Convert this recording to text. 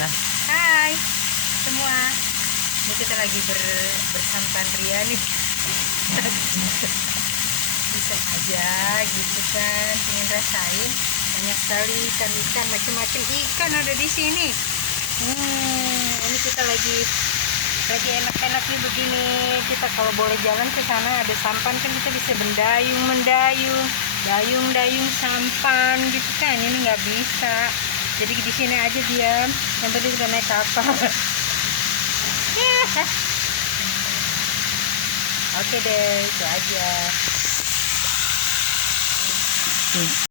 Nah, hai semua. Ini kita lagi bersantan ria nih. Bisa aja gitu kan, pengen rasain. Banyak sekali ikan-ikan, macam-macam ikan ada di sini. Ini kita lagi enak-enaknya begini. Kita kalau boleh jalan ke sana ada sampan kan, kita bisa mendayung sampan gitu kan. Ini nggak bisa, jadi di sini aja diam. Yang penting udah naik kapal. Oke deh, itu aja.